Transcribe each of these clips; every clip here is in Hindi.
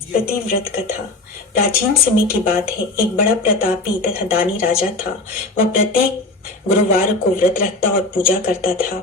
प्रतिव्रत कथा। प्राचीन समय की बात है। एक बड़ा प्रतापी तथा दानी राजा था। वह प्रत्येक गुरुवार को व्रत रखता और पूजा करता था।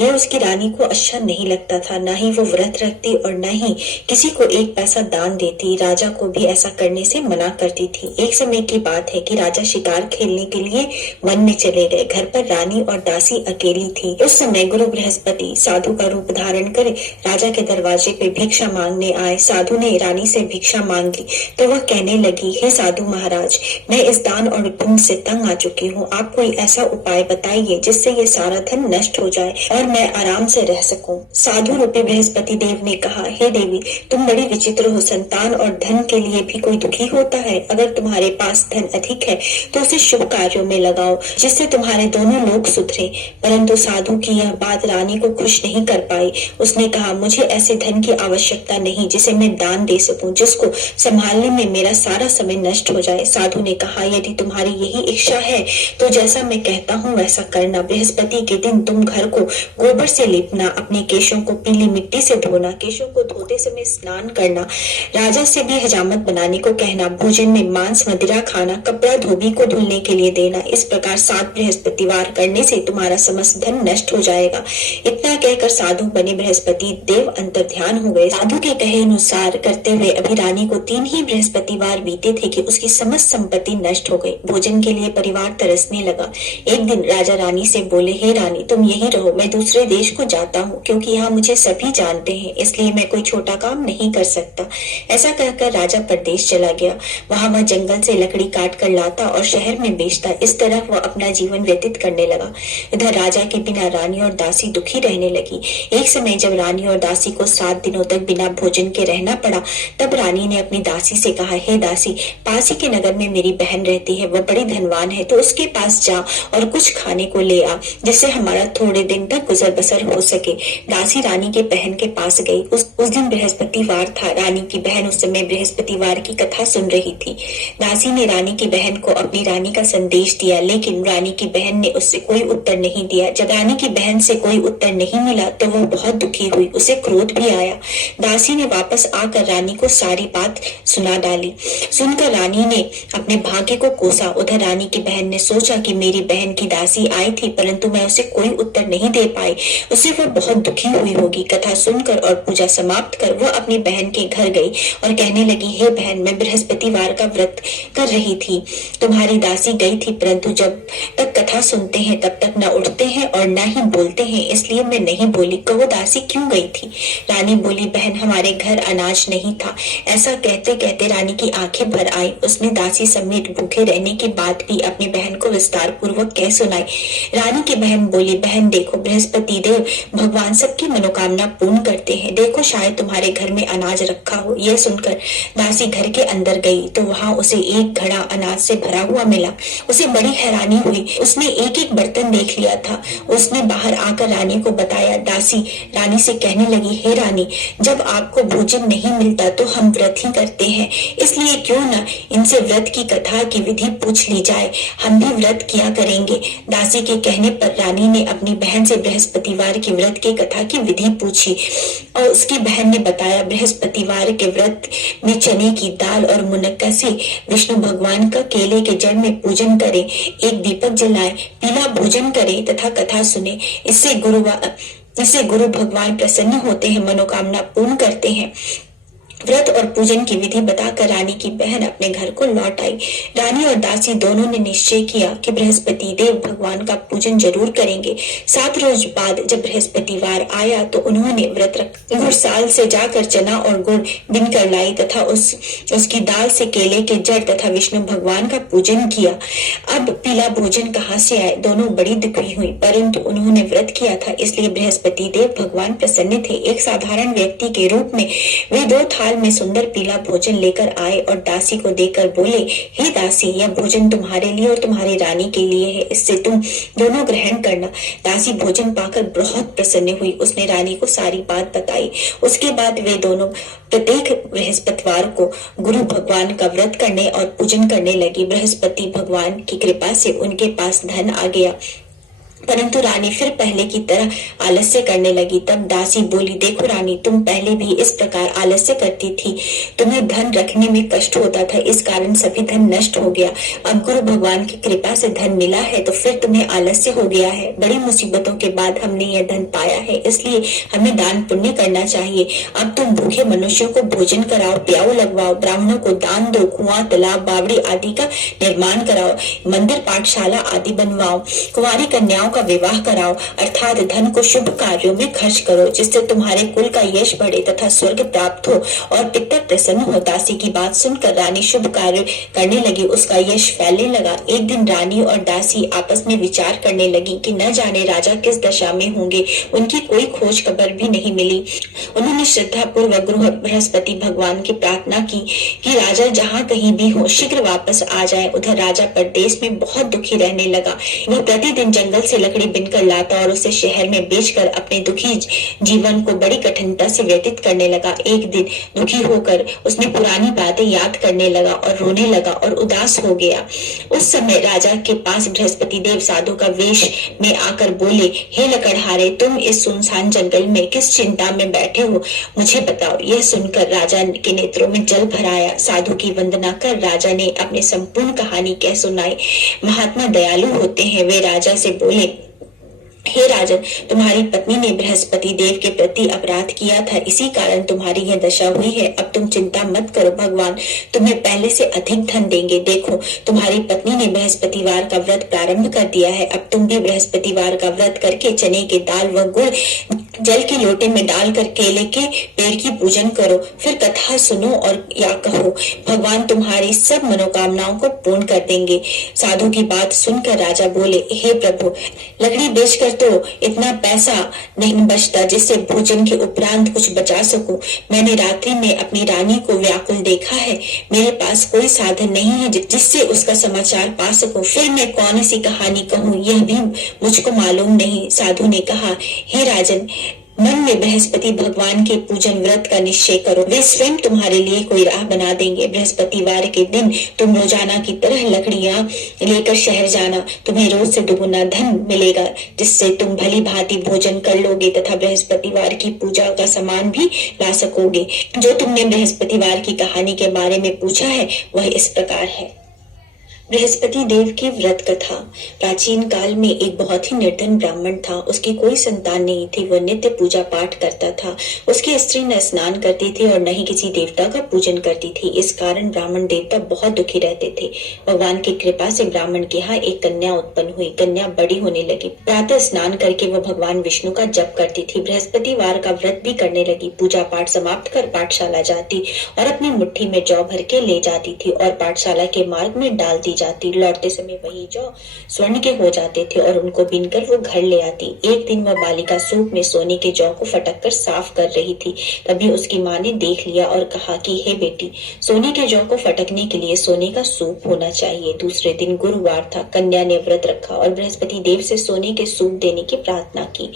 यह उसकी रानी को अच्छा नहीं लगता था। न ही वो व्रत रखती और न ही किसी को एक पैसा दान देती। राजा को भी ऐसा करने से मना करती थी। एक समय की बात है कि राजा शिकार खेलने के लिए वन में चले गए। घर पर रानी और दासी अकेली थी। उस समय गुरु बृहस्पति साधु का रूप धारण कर राजा के दरवाजे पे भिक्षा मांगने आए। साधु ने रानी से भिक्षा मांगी तो वह कहने लगी, हे साधु महाराज, मैं इस दान और पुण्य से तंग आ चुकी हूँ। आप कोई ऐसा उपाय बताइए जिससे ये सारा धन नष्ट हो जाए और मैं आराम से रह सकूं। साधु रूपी बृहस्पति देव ने कहा, हे देवी, तुम बड़ी विचित्र हो। संतान और धन के लिए भी कोई दुखी होता है। अगर तुम्हारे पास धन अधिक है तो उसे शुभ कार्यों में लगाओ जिससे तुम्हारे दोनों लोग सुधरे। परंतु साधु की यह बात रानी को खुश नहीं कर पाई। उसने कहा, मुझे ऐसे धन की आवश्यकता नहीं जिसे मैं दान दे सकूं, जिसको संभालने में मेरा सारा समय नष्ट हो जाए। साधु ने कहा, यदि तुम्हारी यही इच्छा है तो जैसा मैं कहता हूँ वैसा करना। बृहस्पति के दिन तुम घर को गोबर से लीपना, अपने केशों को पीली मिट्टी से धोना, केशों को धोते समय स्नान करना, राजा से भी हजामत बनाने को कहना, भोजन में मांस मदिरा खाना, कपड़ा धोबी को धुलने के लिए देना। इस प्रकार 7 बृहस्पतिवार करने से तुम्हारा समस्त धन नष्ट हो जाएगा। इतना कहकर साधु बने बृहस्पति देव अंतर्ध्यान हो गए। साधु के कहे अनुसार करते हुए अभी रानी को 3 ही बृहस्पतिवार बीते थे कि उसकी समस्त संपत्ति नष्ट हो गई। भोजन के लिए परिवार तरसने लगा। एक दिन राजा रानी से बोले, हे रानी, तुम यही रहो, मैं दूसरे देश को जाता हूँ, क्योंकि यहाँ मुझे सभी जानते हैं, इसलिए मैं कोई छोटा काम नहीं कर सकता। ऐसा कहकर राजा परदेश चला गया। वहाँ वह जंगल से लकड़ी काट कर लाता और शहर में बेचता। इस तरह वह अपना जीवन व्यतीत करने लगा। इधर राजा के बिना रानी और दासी दुखी रहने लगी। एक समय जब रानी और दासी को 7 दिनों तक बिना भोजन के रहना पड़ा, तब रानी ने अपनी दासी से कहा, हे दासी, पास ही के नगर में मेरी बहन रहती है, वह बड़ी धनवान है, तो उसके पास जा और कुछ खाने को ले आ, जिससे हमारा थोड़े दिन तक गुजर बसर हो सके। दासी रानी के बहन के पास गई। उस दिन बृहस्पतिवार था। रानी की बहन उस समय बृहस्पतिवार की कथा सुन रही थी। दासी ने रानी की बहन को अपनी रानी का संदेश दिया, लेकिन रानी की बहन ने उससे कोई उत्तर नहीं दिया। जब रानी की बहन से कोई उत्तर नहीं मिला तो वह बहुत दुखी हुई। उसे क्रोध भी आया। दासी ने वापस आकर रानी को सारी बात सुना डाली। सुनकर रानी ने अपने भाग्य को कोसा। उधर रानी की बहन ने सोचा कि मेरी बहन की दासी आई थी, परंतु मैं उसे कोई उत्तर नहीं दे पाई, उससे वह बहुत दुखी हुई होगी। कथा सुनकर और पूजा समाप्त कर वह अपनी बहन के घर गई और कहने लगी, हे बहन, मैं बृहस्पतिवार का व्रत कर रही थी। तुम्हारी दासी गई थी, परंतु जब तक कथा सुनते हैं तब तक न उठते हैं और न ही बोलते हैं, इसलिए मैं नहीं बोली। कहो दासी क्यों गई थी? रानी बोली, बहन, हमारे घर अनाज नहीं था। ऐसा कहते कहते रानी की आंखें भर आई। उसने दासी समेत भूखे रहने की बात भी अपनी बहन को विस्तार पूर्वक कह सुनाई। रानी की बहन बोली, बहन देखो, बृहस्पति देव भगवान सबकी मनोकामना पूर्ण करते हैं। देखो, शायद तुम्हारे घर में अनाज रखा हो। यह सुनकर दासी घर के अंदर गई तो वहां उसे एक घड़ा अनाज से भरा हुआ मिला। उसे बड़ी हैरानी हुई। उसने एक एक बर्तन देख लिया था। उसने बाहर आकर रानी को बताया। दासी रानी से कहने लगी, हे रानी, जब आपको भोजन नहीं मिलता तो हम व्रत ही करते हैं, इसलिए क्यों न इनसे व्रत की कथा की विधि पूछ ली जाए। हम भी व्रत किया करेंगे। दासी के कहने पर रानी ने अपनी बहन से बृहस्पतिवार के व्रत की कथा की विधि पूछी और उसकी बहन ने बताया, बृहस्पतिवार के व्रत में चने की दाल और मुनक्का से विष्णु भगवान का केले के जड़ में पूजन करें, एक दीपक जलाएं, पीला भोजन करें तथा कथा सुने। इससे गुरु भगवान प्रसन्न होते हैं, मनोकामना पूर्ण करते हैं। व्रत और पूजन की विधि बताकर रानी की बहन अपने घर को लौट आई। रानी और दासी दोनों ने निश्चय किया कि बृहस्पति देव भगवान का पूजन जरूर करेंगे। 7 रोज बाद जब बृहस्पतिवार आया तो उन्होंने व्रत रख गुड़साल से जाकर चना और गुड़ बिन कर लाई तथा उसकी दाल से केले के जड़ तथा विष्णु भगवान का पूजन किया। अब पीला भोजन कहाँ से आए? दोनों बड़ी दुखी हुई, परंतु उन्होंने व्रत किया था, इसलिए बृहस्पति देव भगवान प्रसन्न थे। एक साधारण व्यक्ति के रूप में वे 2 थाल में सुंदर पीला भोजन लेकर आए और दासी को देकर बोले, हे दासी, यह भोजन तुम्हारे लिए और तुम्हारी रानी के लिए है, इससे तुम दोनों ग्रहण करना। दासी भोजन पाकर बहुत प्रसन्न हुई। उसने रानी को सारी बात बताई। उसके बाद वे दोनों प्रत्येक बृहस्पतिवार को गुरु भगवान का व्रत करने और पूजन करने लगी। बृहस्पति भगवान की कृपा से उनके पास धन आ गया। परंतु रानी फिर पहले की तरह आलस्य करने लगी। तब दासी बोली, देखो रानी, तुम पहले भी इस प्रकार आलस्य करती थी। तुम्हें धन रखने में कष्ट होता था, इस कारण सभी धन नष्ट हो गया। अब गुरु भगवान की कृपा से धन मिला है तो फिर तुम्हें आलस्य हो गया है। बड़ी मुसीबतों के बाद हमने यह धन पाया है, इसलिए हमें दान पुण्य करना चाहिए। अब तुम भूखे मनुष्यों को भोजन कराओ, प्याऊ लगवाओ, ब्राह्मणों को दान दो, कुआं, तालाब, बावड़ी आदि का निर्माण कराओ, मंदिर, पाठशाला आदि बनवाओ, कुंवारी कन्याओं का विवाह कराओ, अर्थात धन को शुभ कार्यों में खर्च करो, जिससे तुम्हारे कुल का यश बढ़े तथा स्वर्ग प्राप्त हो और पितर प्रसन्न हो। दासी की बात सुनकर रानी शुभ कार्य करने लगी, उसका यश फैलने लगा। एक दिन रानी और दासी आपस में विचार करने लगी कि न जाने राजा किस दशा में होंगे, उनकी कोई खोज खबर भी नहीं मिली। उन्होंने श्रद्धा पूर्वक गुरु बृहस्पति भगवान की प्रार्थना की कि राजा जहाँ कहीं भी हो शीघ्र वापस आ जाए। उधर राजा परदेश में बहुत दुखी रहने लगा। वह प्रतिदिन जंगल से लकड़ी बिनकर लाता और उसे शहर में बेचकर अपने दुखी जीवन को बड़ी कठिनता से व्यतीत करने लगा। एक दिन दुखी होकर उसने पुरानी बातें याद करने लगा और रोने लगा और उदास हो गया। उस समय राजा के पास बृहस्पति देव साधु का वेश में आकर बोले, हे लकड़हारे, तुम इस सुनसान जंगल में किस चिंता में बैठे हो, मुझे बताओ। यह सुनकर राजा के नेत्रों में जल भर आया। साधु की वंदना कर राजा ने अपनी संपूर्ण कहानी कह सुनाई। महात्मा दयालु होते हैं। वे राजा से बोले, हे राजन, तुम्हारी पत्नी ने बृहस्पति देव के प्रति अपराध किया था, इसी कारण तुम्हारी यह दशा हुई है। अब तुम चिंता मत करो, भगवान तुम्हें पहले से अधिक धन देंगे। देखो, तुम्हारी पत्नी ने बृहस्पतिवार का व्रत प्रारंभ कर दिया है। अब तुम भी बृहस्पतिवार का व्रत करके चने के दाल व गुड़ जल के लोटे में डालकर केले के पेड़ की पूजन करो, फिर कथा सुनो और या कहो, भगवान तुम्हारी सब मनोकामनाओं को पूर्ण कर देंगे। साधु की बात सुनकर राजा बोले, हे प्रभु, लकड़ी बेचकर तो इतना पैसा नहीं बचता जिससे भोजन के उपरांत कुछ बचा सकूं। मैंने रात्रि में अपनी रानी को व्याकुल देखा है। मेरे पास कोई साधन नहीं है जिससे उसका समाचार पा सकूं। फिर मैं कौन सी कहानी कहूं, यह भी मुझको मालूम नहीं। साधु ने कहा, हे राजन, मन में बृहस्पति भगवान के पूजन व्रत का निश्चय करो, वे स्वयं तुम्हारे लिए कोई राह बना देंगे। बृहस्पतिवार के दिन तुम रोजाना की तरह लकड़ियां लेकर शहर जाना। तुम्हें रोज से दुगुना धन मिलेगा, जिससे तुम भली भांति भोजन कर लोगे तथा बृहस्पतिवार की पूजा का सामान भी ला सकोगे। जो तुमने बृहस्पतिवार की कहानी के बारे में पूछा है वह इस प्रकार है। बृहस्पति देव की व्रत कथा। प्राचीन काल में एक बहुत ही निर्धन ब्राह्मण था। उसकी कोई संतान नहीं थी। वह नित्य पूजा पाठ करता था। उसकी स्त्री न स्नान करती थी और न ही किसी देवता का पूजन करती थी। इस कारण ब्राह्मण देवता बहुत दुखी रहते थे। भगवान की कृपा से ब्राह्मण के यहाँ एक कन्या उत्पन्न हुई। कन्या बड़ी होने लगी। प्रातः स्नान करके वह भगवान विष्णु का जप करती थी। बृहस्पतिवार का व्रत भी करने लगी। पूजा पाठ समाप्त कर पाठशाला जाती और अपनी मुट्ठी में जौ भर के ले जाती थी और पाठशाला के मार्ग में डालती जाती। लौटते समय वही जौ स्वर्ण के हो जाते थे और उनको बीनकर वो घर ले आती। एक दिन वह बालिका सूप में सोने के जौ को फटक कर साफ कर रही थी। तभी उसकी माँ ने देख लिया और कहा कि हे बेटी, सोने के जौ को फटकने के लिए सोने का सूप होना चाहिए। दूसरे दिन गुरुवार था। कन्या ने व्रत रखा और बृहस्पति देव से सोने के सूप देने की प्रार्थना की।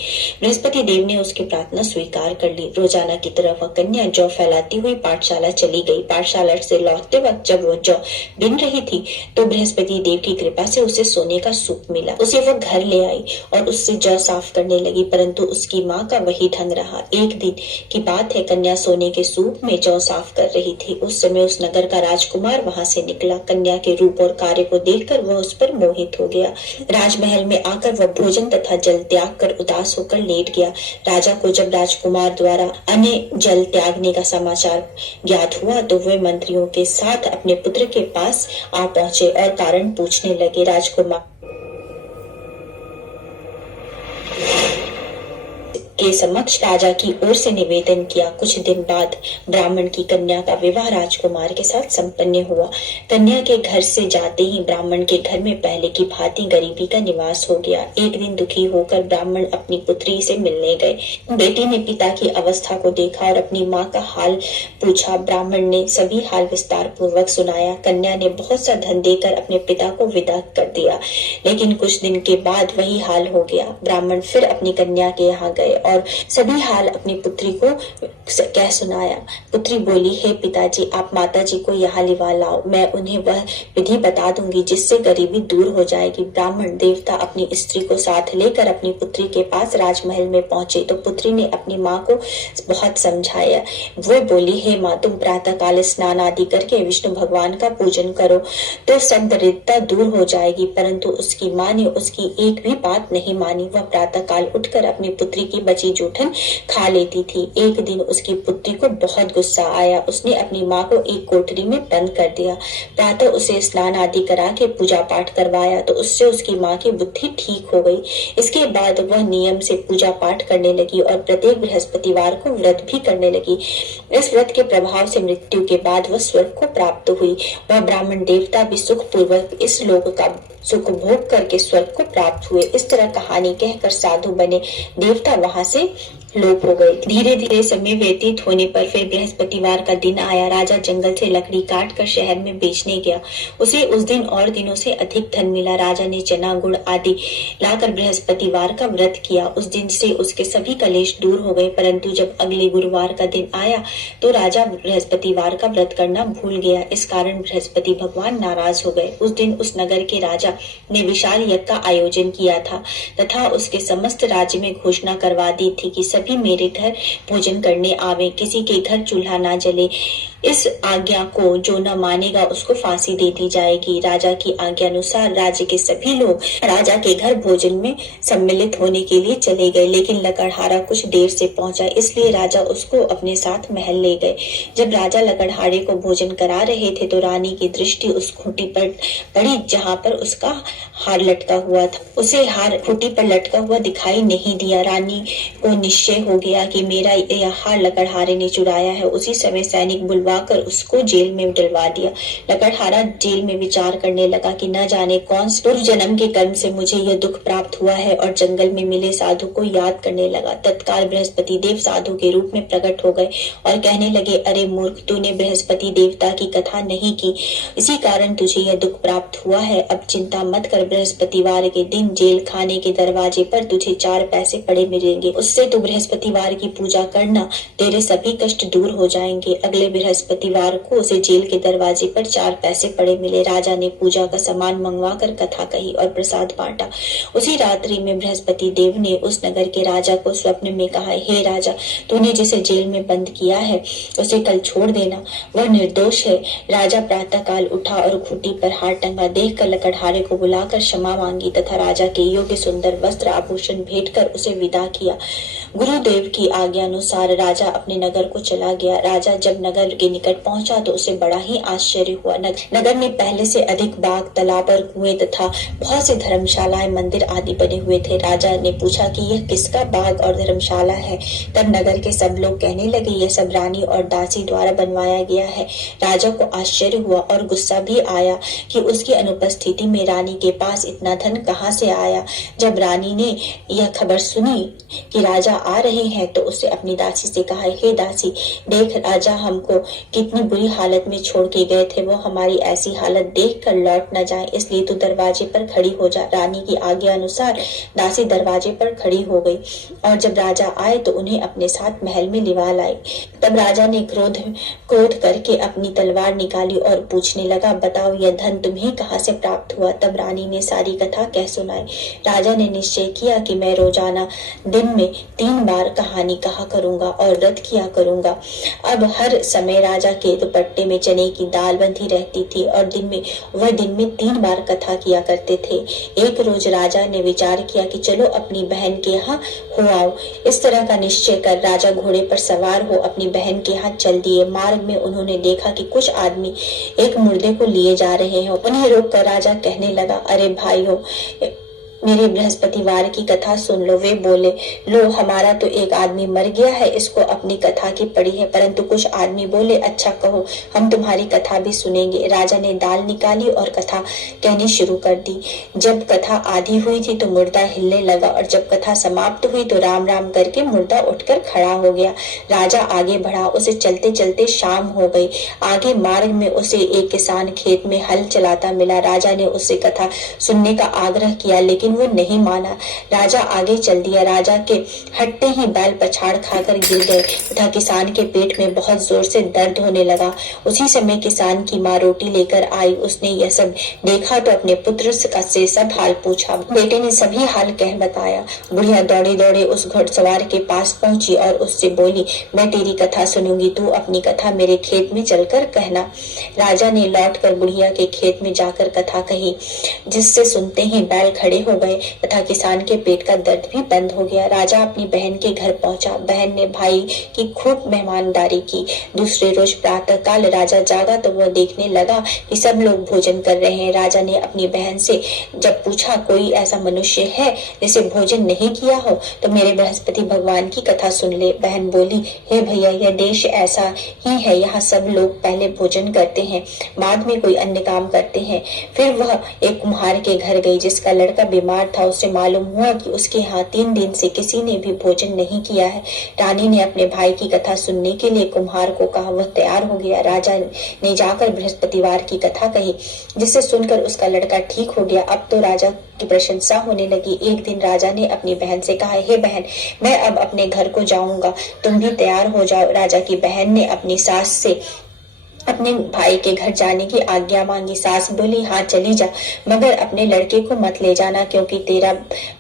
बृहस्पति देव ने उसकी प्रार्थना स्वीकार कर ली। रोजाना की तरह वह कन्या जौ फैलाती हुई पाठशाला चली गई। पाठशाला से लौटते वक्त जब वह जौ बिन रही थी तो बृहस्पति देव की कृपा से उसे सोने का सूप मिला। उसे वह घर ले आई और उससे जौ साफ करने लगी, परंतु उसकी माँ का वही ढंग रहा। एक दिन की बात है, कन्या सोने के सूप में जौ साफ कर रही थी। उस समय उस नगर का राजकुमार वहां से निकला। कन्या के रूप और कार्य को देखकर वह उस पर मोहित हो गया। राजमहल में आकर वह भोजन तथा जल त्याग कर उदास होकर लेट गया। राजा को जब राजकुमार द्वारा अन्य जल त्यागने का समाचार ज्ञात हुआ तो वे मंत्रियों के साथ अपने पुत्र के पास आ पहुंचे और कारण पूछने लगे। राजकुमार के समक्ष राजा की ओर से निवेदन किया। कुछ दिन बाद ब्राह्मण की कन्या का विवाह राजकुमार के साथ संपन्न हुआ। कन्या के घर से जाते ही ब्राह्मण के घर में पहले की भांति गरीबी का निवास हो गया। एक दिन दुखी होकर ब्राह्मण अपनी पुत्री से मिलने गए। बेटी ने पिता की अवस्था को देखा और अपनी माँ का हाल पूछा। ब्राह्मण ने सभी हाल विस्तार पूर्वक सुनाया। कन्या ने बहुत सा धन देकर अपने पिता को विदा कर दिया, लेकिन कुछ दिन के बाद वही हाल हो गया। ब्राह्मण फिर अपनी कन्या के यहाँ गए और और सभी हाल अपनी पुत्री को कह सुनाया। पुत्री बोली, हे पिताजी, आप माताजी को यहाँ लिवा लाओ, मैं उन्हें वह विधि बता दूंगी जिससे गरीबी दूर हो जाएगी। ब्राह्मण देवता अपनी स्त्री को साथ लेकर अपनी पुत्री के पास राजमहल में पहुंचे तो पुत्री ने अपनी माँ को बहुत समझाया। वो बोली, हे माँ, तुम प्रातः काल स्नान आदि करके विष्णु भगवान का पूजन करो तो सब दरिद्रता दूर हो जाएगी। परंतु उसकी माँ ने उसकी एक भी बात नहीं मानी। वह प्रातः काल उठकर अपनी पुत्री की बची जूठन खा लेती थी। एक दिन उसकी पुत्री को बहुत गुस्सा आया। उसने अपनी माँ को एक कोठरी में बंद कर दिया। प्रातः उसे स्नान आदि करा के पूजा पाठ करवाया तो उससे उसकी माँ की बुद्धि ठीक हो गई। इसके बाद वह नियम से पूजा पाठ करने लगी और प्रत्येक बृहस्पतिवार को व्रत भी करने लगी। इस व्रत के प्रभाव से मृत्यु के बाद वह स्वर्ग को प्राप्त हुई। वह ब्राह्मण देवता भी सुख पूर्वक इस लोक का सुख भोग करके स्वर्ग को प्राप्त हुए। इस तरह कहानी कहकर साधु बने देवता वहां से लोप हो गए। धीरे धीरे समय व्यतीत होने पर फिर बृहस्पतिवार का दिन आया। राजा जंगल से लकड़ी काट कर शहर में बेचने गया। उसे उस दिन और दिनों से अधिक धन मिला। राजा ने चना गुड़ आदि लाकर बृहस्पतिवार का व्रत किया। उस दिन से उसके सभी कलेश दूर हो गए। परंतु जब अगले गुरुवार का दिन आया तो राजा बृहस्पतिवार का व्रत करना भूल गया। इस कारण बृहस्पति भगवान नाराज हो गए। उस दिन उस नगर के राजा ने विशाल यज्ञ का आयोजन किया था तथा उसके समस्त राज्य में घोषणा करवा दी थी कि सभी मेरे घर भोजन करने आवे, किसी के घर चूल्हा ना जले। इस आज्ञा को जो न मानेगा उसको फांसी दे दी जाएगी। राजा की आज्ञा अनुसार राज्य के सभी लोग राजा के घर भोजन में सम्मिलित होने के लिए चले गए, लेकिन लकड़हारा कुछ देर से पहुंचा, इसलिए राजा उसको अपने साथ महल ले गए। जब राजा लकड़हारे को भोजन करा रहे थे तो रानी की दृष्टि उस खूंटी पर पड़ी जहाँ पर उसका हार लटका हुआ था। उसे हार खूंटी पर लटका हुआ दिखाई नहीं दिया। रानी को निश्चय हो गया कि मेरा यह हार लकड़हारे ने चुराया है। उसी समय सैनिक बुलवाकर उसको जेल में डलवा दिया। लकड़हारा जेल में विचार करने लगा कि न जाने कौन पूर्व जन्म के कर्म से मुझे यह दुख प्राप्त हुआ है और जंगल में मिले साधु को याद करने लगा। तत्काल बृहस्पति देव साधु के रूप में प्रकट हो गए और कहने लगे, अरे मूर्ख, तूने बृहस्पति देवता की कथा नहीं की, इसी कारण तुझे यह दुख प्राप्त हुआ है। अब चिंता मत कर, बृहस्पतिवार के दिन जेल खाने के दरवाजे पर तुझे 4 पैसे पड़े मिलेंगे। उससे तू बृहस्पतिवार की पूजा करना, तेरे सभी कष्ट दूर हो जाएंगे। अगले बृहस्पतिवार को उसे जेल के दरवाजे पर 4 पैसे पड़े मिले। राजा ने पूजा का सामान मंगवा कर कथा कही और प्रसाद बांटा। उसी रात्रि में बृहस्पति देव ने उस नगर के राजा को स्वप्न में कहा, हे राजा, तूने जिसे जेल में बंद किया है उसे कल छोड़ देना, वह निर्दोष है। राजा प्रातः काल उठा और खूंटी पर हार टंगा देखकर लकड़हारे को बुलाकर क्षमा मांगी तथा राजा के योग्य सुंदर वस्त्र आभूषण भेंट कर उसे विदा किया। गुरुदेव की आज्ञा अनुसार राजा अपने नगर को चला गया। राजा जब नगर के निकट पहुंचा तो उसे बड़ा ही आश्चर्य हुआ। नगर में पहले से अधिक बाग, तालाब और कुएं तथा बहुत सी धर्मशालाएं, मंदिर आदि बने हुए थे। राजा ने पूछा कि यह किसका बाग और धर्मशाला है। तब नगर के सब लोग कहने लगे, यह सब रानी और दासी द्वारा बनवाया गया है। राजा को आश्चर्य हुआ और गुस्सा भी आया कि उसकी अनुपस्थिति में रानी के पास इतना धन कहाँ से आया। जब रानी ने यह खबर सुनी कि राजा आ रहे हैं तो उसने अपनी दासी से कहा, हे दासी, देख राजा हमको कितनी बुरी हालत में छोड़ के गए थे, वो हमारी ऐसी हालत देखकर लौट न जाए, इसलिए तू दरवाजे पर खड़ी हो जा। रानी की आज्ञा अनुसार दासी दरवाजे पर खड़ी हो गई और जब राजा आए तो उन्हें अपने साथ महल में लिवा लाई। तब राजा ने क्रोध करके अपनी तलवार निकाली और पूछने लगा, बताओ यह धन तुम्हें कहाँ से प्राप्त हुआ। तब रानी ने सारी कथा कह सुनाई। राजा ने निश्चय किया कि मैं रोजाना दिन में 3 बार कहानी कहा करूंगा और व्रत किया करूंगा। अब हर समय राजा के दुपट्टे में चने की दाल बंधी रहती थी और वह दिन में 3 बार कथा किया करते थे। एक रोज राजा ने विचार किया कि चलो अपनी बहन के यहाँ हो आओ। इस तरह का निश्चय कर राजा घोड़े पर सवार हो अपनी बहन के यहाँ चल दिए। मार्ग में उन्होंने देखा कि कुछ आदमी एक मुर्दे को लिए जा रहे हैं। उन्हें रोककर राजा कहने लगा, अरे भाइयों, मेरी बृहस्पतिवार की कथा सुन लो। वे बोले, लो हमारा तो एक आदमी मर गया है, इसको अपनी कथा की पड़ी है। परंतु कुछ आदमी बोले, अच्छा कहो, हम तुम्हारी कथा भी सुनेंगे। राजा ने दाल निकाली और कथा कहनी शुरू कर दी। जब कथा आधी हुई थी तो मुर्दा हिलने लगा और जब कथा समाप्त हुई तो राम राम करके मुर्दा उठकर खड़ा हो गया। राजा आगे बढ़ा, उसे चलते चलते शाम हो गई। आगे मार्ग में उसे एक किसान खेत में हल चलाता मिला। राजा ने उससे कथा सुनने का आग्रह किया, लेकिन वो नहीं माना। राजा आगे चल दिया। राजा के हटते ही बैल पछाड़ खाकर गिर गए तथा किसान के पेट में बहुत जोर से दर्द होने लगा। उसी समय किसान की माँ रोटी लेकर आई। उसने यह सब देखा तो अपने पुत्र से सब हाल पूछा। बेटे ने सभी हाल कह बताया। बुढ़िया दौड़े दौड़े उस घुड़सवार के पास पहुंची और उससे बोली, मैं तेरी कथा सुनूंगी, तू अपनी कथा मेरे खेत में चलकर कहना। राजा ने लौटकर बुढ़िया के खेत में जाकर कथा कही, जिससे सुनते ही बैल खड़े हो गए तथा किसान के पेट का दर्द भी बंद हो गया। राजा अपनी बहन के घर पहुंचा। बहन ने भाई की खूब मेहमानदारी की। दूसरे रोज प्रातः काल राजा जागा तो वह देखने लगा कि सब लोग भोजन कर रहे हैं। राजा ने अपनी बहन से जब पूछा, कोई ऐसा मनुष्य है जिसे भोजन नहीं किया हो तो मेरे बृहस्पति भगवान की कथा सुन ले। बहन बोली, हे भैया, यह देश ऐसा ही है, यहाँ सब लोग पहले भोजन करते हैं, बाद में कोई अन्य काम करते हैं। फिर वह एक कुम्हार के घर गई जिसका लड़का बीमार था। उसे मालूम हुआ कि उसके यहाँ 3 दिन से किसी ने भी भोजन नहीं किया है। रानी ने अपने भाई की कथा सुनने के लिए कुम्हार को कहा। वह तैयार हो गया। राजा ने जाकर बृहस्पतिवार की कथा कही, जिसे सुनकर उसका लड़का ठीक हो गया। अब तो राजा की प्रशंसा होने लगी। एक दिन राजा ने अपनी बहन से कहा, हे बहन, मैं अब अपने घर को जाऊंगा, तुम भी तैयार हो जाओ। राजा की बहन ने अपनी सास से अपने भाई के घर जाने की आज्ञा मांगी। सास बोली, हाँ चली जा, मगर अपने लड़के को मत ले जाना, क्योंकि तेरा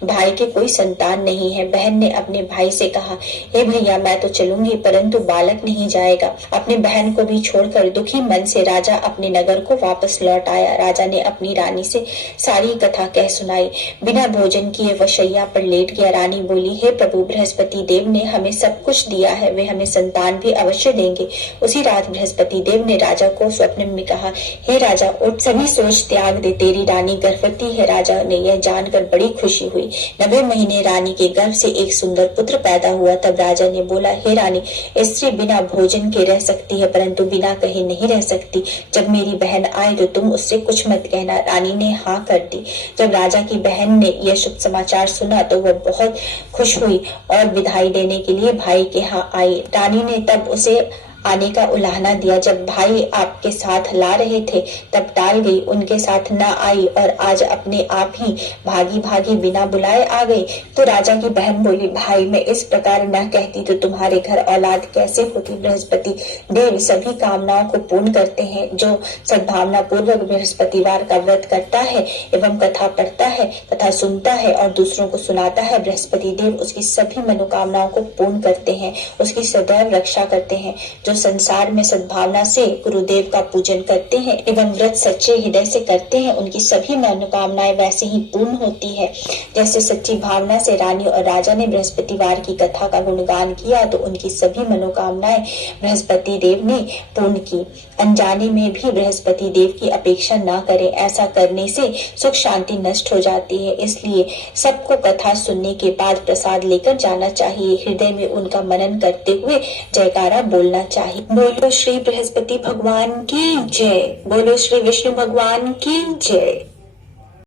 भाई के कोई संतान नहीं है। बहन ने अपने भाई से कहा, हे भैया, मैं तो चलूंगी, परंतु बालक नहीं जाएगा। अपनी बहन को भी छोड़कर दुखी मन से राजा अपने नगर को वापस लौट आया। राजा ने अपनी रानी से सारी कथा कह सुनाई। बिना भोजन किए वह शैया पर लेट गया। रानी बोली, हे प्रभु, बृहस्पति देव ने हमें सब कुछ दिया है, वे हमें संतान भी अवश्य देंगे। उसी रात बृहस्पति देव ने राजा को स्वप्न में कहा, हे राजा, उठ, सभी सोच त्याग दे, तेरी रानी गर्भवती है। राजा ने यह जानकर बड़ी खुशी हुई। 90 महीने रानी के गर्भ से एक सुंदर पुत्र पैदा हुआ। तब राजा ने बोला, हे रानी, स्त्री बिना भोजन के रह सकती है, परंतु बिना कहे नहीं रह सकती। जब मेरी बहन आए तो तुम उससे कुछ मत कहना। रानी ने हाँ कर दी। जब राजा की बहन ने यह शुभ समाचार सुना तो वह बहुत खुश हुई और विदाई देने के लिए भाई के यहाँ आई। रानी ने तब उसे आने का उलाहना दिया। जब भाई आपके साथ ला रहे थे तब टाल गई, उनके साथ न आई और आज अपने आप ही भागी भागी बिना बुलाए आ गई। तो राजा की बहन बोली, भाई, मैं इस प्रकार न कहती तो तुम्हारे घर औलाद कैसे होती। बृहस्पति देव सभी कामनाओं को पूर्ण करते हैं। जो सद्भावना पूर्वक बृहस्पतिवार का व्रत करता है एवं कथा पढ़ता है, कथा सुनता है और दूसरों को सुनाता है, बृहस्पति देव उसकी सभी मनोकामनाओं को पूर्ण करते हैं, उसकी सदैव रक्षा करते हैं। जो संसार में सद्भावना से गुरुदेव का पूजन करते हैं एवं व्रत सच्चे हृदय से करते हैं, उनकी सभी मनोकामनाएं वैसे ही पूर्ण होती है। जैसे सच्ची भावना से रानी और राजा ने बृहस्पतिवार की कथा का गुणगान किया तो उनकी सभी मनोकामनाएं बृहस्पति देव ने पूर्ण की। अनजाने में भी बृहस्पति देव की अपेक्षा न करें, ऐसा करने से सुख शांति नष्ट हो जाती है। इसलिए सबको कथा सुनने के बाद प्रसाद लेकर जाना चाहिए। हृदय में उनका मनन करते हुए जयकारा बोलना चाहिए। बोलो श्री बृहस्पति भगवान की जय। बोलो श्री विष्णु भगवान की जय।